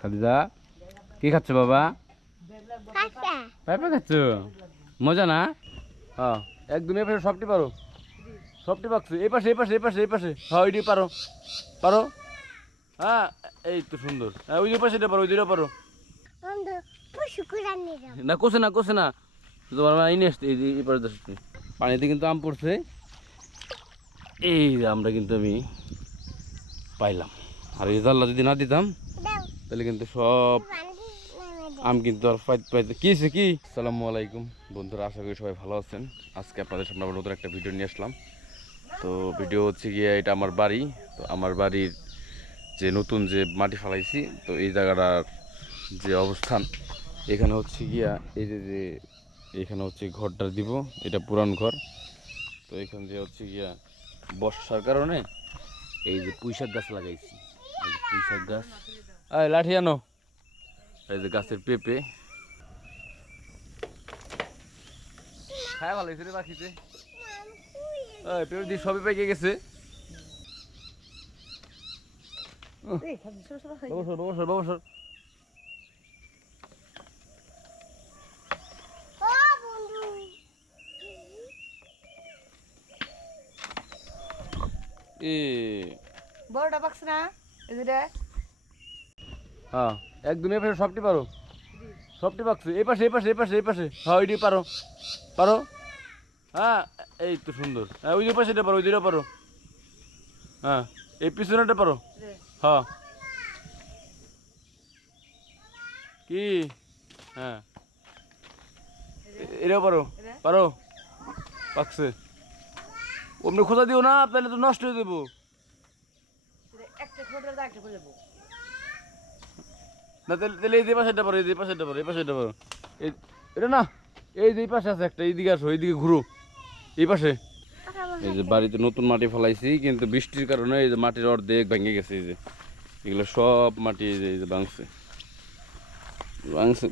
খাদিজা কি খাচ্ছ বাবা? পাইপা খাচ্ছ? মজা না? হ্যাঁ একদম এ পাশে সবটি পারো। সবটি পাকছো। এই পাশে এই পাশে এই পাশে এই পাশে হ্যাঁ ওইটি পারো। পারো? হ্যাঁ এই তো সুন্দর। হ্যাঁ ওই পাশে এটা পারো ওই দুটো পারো। না কোসে না কোসে না। তোমার মা ইনে আসতে এই পাশে পানিতে কিন্তু আম পড়ছে। এই আমরা কিন্তু আমি পাইলাম। আর এই জাল্লা যদি না দিতাম তাহলে কিন্তু সব আম কিন্তু আর পাইতে পাইতে কি হয়েছে কি? সালামু আলাইকুম। বন্ধুরা, আশা করি সবাই ভালো আছেন। আজকে আপনাদের সামনে আবার নতুন একটা ভিডিও নিয়ে আসলাম। তো ভিডিও হচ্ছে গিয়ে এটা আমার বাড়ি। তো আমার বাড়ির যে নতুন যে মাটি ফালাইছি, তো এই জায়গাটার যে অবস্থান, এখানে হচ্ছে গিয়া এই যে যে এখানে হচ্ছে ঘরটা দিব। এটা পুরান ঘর। তো এখান যে হচ্ছে গিয়া বর্ষার কারণে এই যে পুঁইশাক গাছ লাগাইছি। পুঁইশাক গাছ। লাঠি আনো। এই যে গাছের পেঁপে। খায় ভালো হয়েছে রে ওই পেঁপে দিয়ে সবই পেকে গেছে। বাবু সর বাবু সর বাবু সর ও বন্ধু এ। বড়টা পাকছে না? এই। হ্যাঁ একদম এই পাশে সবটি পারো। সবটি পাকছে এই পাশে এই পাশে এই পাশে এই পাশে। হ্যাঁ ওইটি পারো। পারো? হ্যাঁ এই তো সুন্দর। হ্যাঁ ওই যে পাশে এটা পারো, ওই দুটো পারো। হ্যাঁ এই পিছনেটা পারো। হ্যাঁ। কি? হ্যাঁ। এটাও পারো। পারো? পাকছে অমনি খোঁজা দিও না, তাহলে তো নষ্ট হয়ে যাব। একটা খোঁটার একটা দেবো। না তাহলে এই যে পাশেটা পারো এই যে পাশেটা পারো এই পাশেটা পারো। এই এটা না এই যে এই পাশে আছে একটা এইদিকে আসো এইদিকে ঘুরো। এই পাশে। এই যে বাড়িতে নতুন মাটি ফেলাইছি কিন্তু বৃষ্টির কারণে এই যে মাটির অর্ধেক ভেঙে গেছে এই যে। এগুলো সব মাটি এই যে এই যে ভাঙছে। ভাঙছে।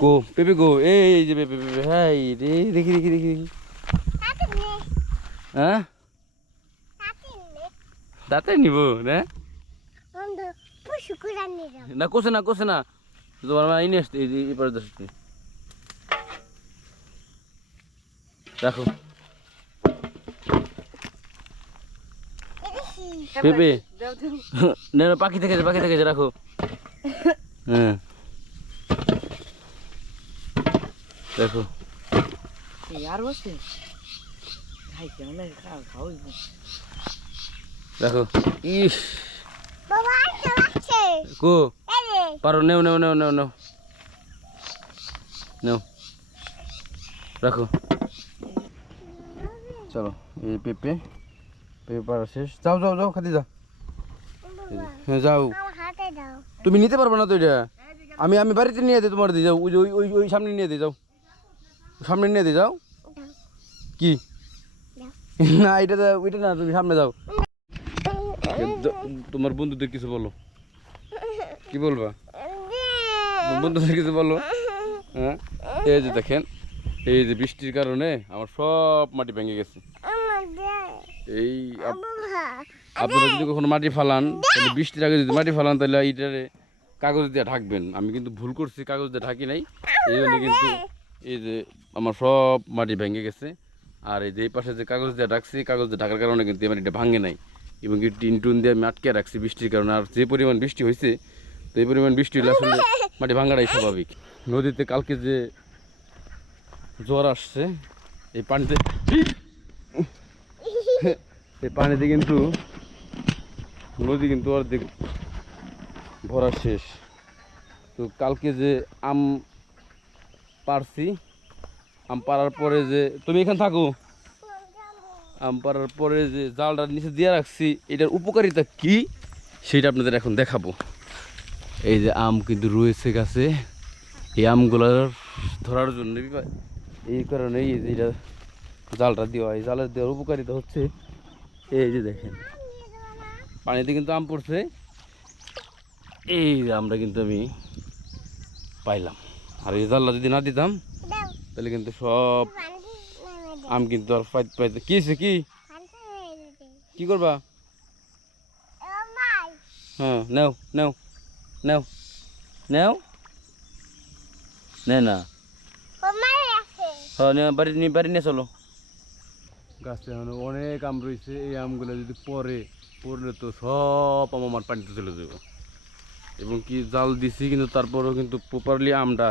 গো পেপে গো এই যে পেপে পেপে হ্যাঁ রে দেখি দেখি দেখি দেখি। হ্যাঁ? দাঁতে নিব না না কোসে না কোসে না। তোমার মা ইনে আসতে এই পাশে আসতে রাখো। পেঁপে। দেও দেও না না, পাখি থেকে পাখি থেকে রাখো। হ্যাঁ। দেখো। আর বসে? খাই কেমন লাগে খাও খাও দেখো। ইস। কো? পারো নেও নেও নেও নেও নেও। নেও। রাখো। চলো এই পেঁপে। পেঁপে পাড়া শেষ। যাও যাও যাও খাদি যাও হ্যাঁ যাও। তুমি নিতে পারবে না তো এটা? আমি আমি বাড়িতে নিয়ে দিই তোমার দিয়ে যাও। ওই ওই ওই সামনে নিয়ে দিয়ে যাও। সামনে নিয়ে দিয়ে যাও। কি? না এটা ওইটা না তুমি সামনে যাও। তোমার বন্ধুদের কিছু বলো। কি বলবা? বন্ধুদের কিছু বলো। হ্যাঁ? এই যে দেখেন এই যে বৃষ্টির কারণে আমার সব মাটি ভেঙে গেছে। এই আপনারা যদি কখনো মাটি ফালান তাহলে বৃষ্টির আগে যদি মাটি ফালান তাহলে এইটারে কাগজ দিয়ে ঢাকবেন। আমি কিন্তু ভুল করছি কাগজ দিয়ে ঢাকি নাই। এই জন্য কিন্তু এই যে আমার সব মাটি ভেঙে গেছে। আর এই যে এই পাশে যে কাগজ দিয়ে ঢাকছি কাগজ দিয়ে ঢাকার কারণে কিন্তু এই মাটিটা ভাঙে নাই। এবং কি টিন টুন দিয়ে আমি আটকে রাখছি বৃষ্টির কারণে। আর যে পরিমাণ বৃষ্টি হয়েছে তো এই পরিমাণ বৃষ্টি হলে আসলে মাটি ভাঙাটাই স্বাভাবিক। নদীতে কালকে যে জ্বর আসছে, এই পানিতে এই পানিতে কিন্তু নদী কিন্তু অর্ধেক ভরা শেষ। তো কালকে যে আম পারছি আম পারার পরে যে, তুমি এখানে থাকো? আম পারার পরে যে জালটা নিচে দিয়ে রাখছি, এটার উপকারিতা কি? সেটা আপনাদের এখন দেখাবো। এই যে আম কিন্তু রয়েছে গাছে। এই আমগুলোর ধরার জন্য এই কারণে এই যে এটা জালটা দেওয়া এই জালের দেওয়ার উপকারিতা হচ্ছে, এই যে দেখেন। পানিতে কিন্তু আম পড়ছে। এই যে আমরা কিন্তু আমি পাইলাম। আর এই জালটা যদি না দিতাম, তাহলে কিন্তু সব আম কিন্তু আর পাইতে পাইতে কি কি? কি করবা? হ্যাঁ নেও নেও নেও নেও। নে না। হ্যাঁ বাড়ি নিয়ে বাড়ি নিয়ে চলো। গাছে মানে অনেক আম রয়েছে এই আমগুলো যদি পরে পড়লে তো সব আম আমার পানিতে চলে যাবে এবং কি জাল দিছি কিন্তু তারপরেও কিন্তু প্রপারলি আমটা,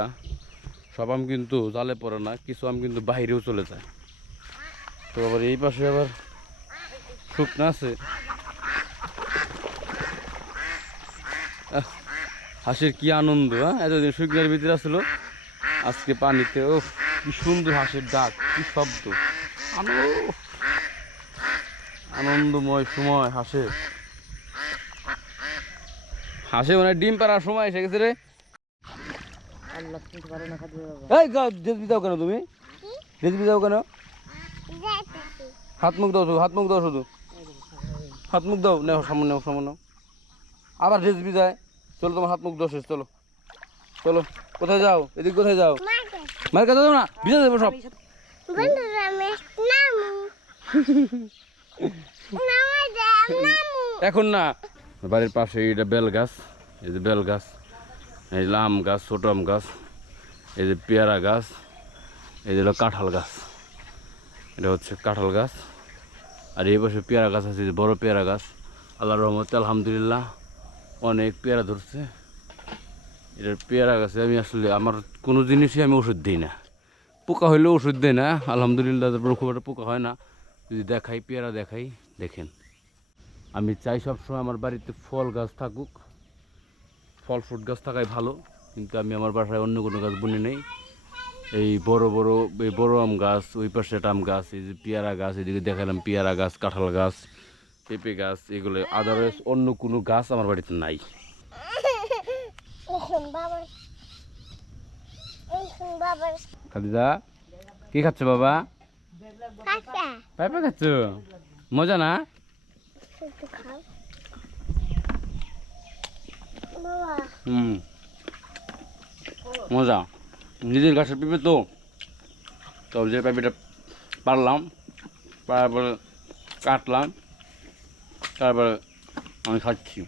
সব আম কিন্তু জালে পড়ে না, কিছু আম কিন্তু বাইরেও চলে যায়। তো আবার এই পাশে আবার শুকনো আছে। হাঁসের কি আনন্দ হ্যাঁ? এতদিন শুকনার ভিতরে আসলো আজকে পানিতে ও কি সুন্দর হাঁসের ডাক কি শব্দ। আনো- আনন্দময় সময় হাসে হাসে মানে ডিম পাড়ার সময় এসে গেছে রে। এই দাও কেন তুমি। ডেজবি দাও কেন? হাত মুখ দাও শুধু হাত মুখ দাও শুধু। হাত মুখ দাও নেও সামনে নেও সামনে নাও। আবার ডেজবি যায় চলো তোমার হাত মুখ দাও শেষ চলো। চলো কোথায় যাও? এদিক কোথায় যাও? মাকে মার কাছে যাও না ভিজে দেবো সব। এখন না। বাড়ির পাশে এটা বেল গাছ এই যে বেল গাছ এই যে আম গাছ ছোট আম গাছ এই যে পেয়ারা গাছ এই যে কাঁঠাল গাছ। এটা হচ্ছে কাঁঠাল গাছ। আর এই পাশে পেয়ারা গাছ আছে, বড় পেয়ারা গাছ। আল্লাহ রহমতে, আলহামদুলিল্লাহ, অনেক পেয়ারা ধরছে। এটার পেয়ারা গাছে আমি আসলে, আমার কোনো জিনিসই আমি ওষুধ দিই না। পোকা হইলেও ওষুধ দেয় না, আলহামদুলিল্লাহ, তারপর খুব একটা পোকা হয় না। যদি দেখাই, পেয়ারা দেখাই, দেখেন। আমি চাই সবসময় আমার বাড়িতে ফল গাছ থাকুক। ফল, ফ্রুট গাছ থাকাই ভালো, কিন্তু আমি আমার বাসায় অন্য কোনো গাছ বুনি নেই। এই বড় বড় এই বড় আম গাছ ওই পাশে একটা আম গাছ এই যে পেয়ারা গাছ এদিকে দেখালাম পেয়ারা গাছ কাঁঠাল গাছ পেঁপে গাছ এগুলো আদারওয়াইজ অন্য কোনো গাছ আমার বাড়িতে নাই। খাদিজা কি খাচ্ছ বাবা? খাচ্ছ? মজা না? হুম। মজা। নিজের গাছের পেঁপে তো। তো যে পেঁপেটা পারলাম পারার পরে কাটলাম তারপরে আমি খাচ্ছি।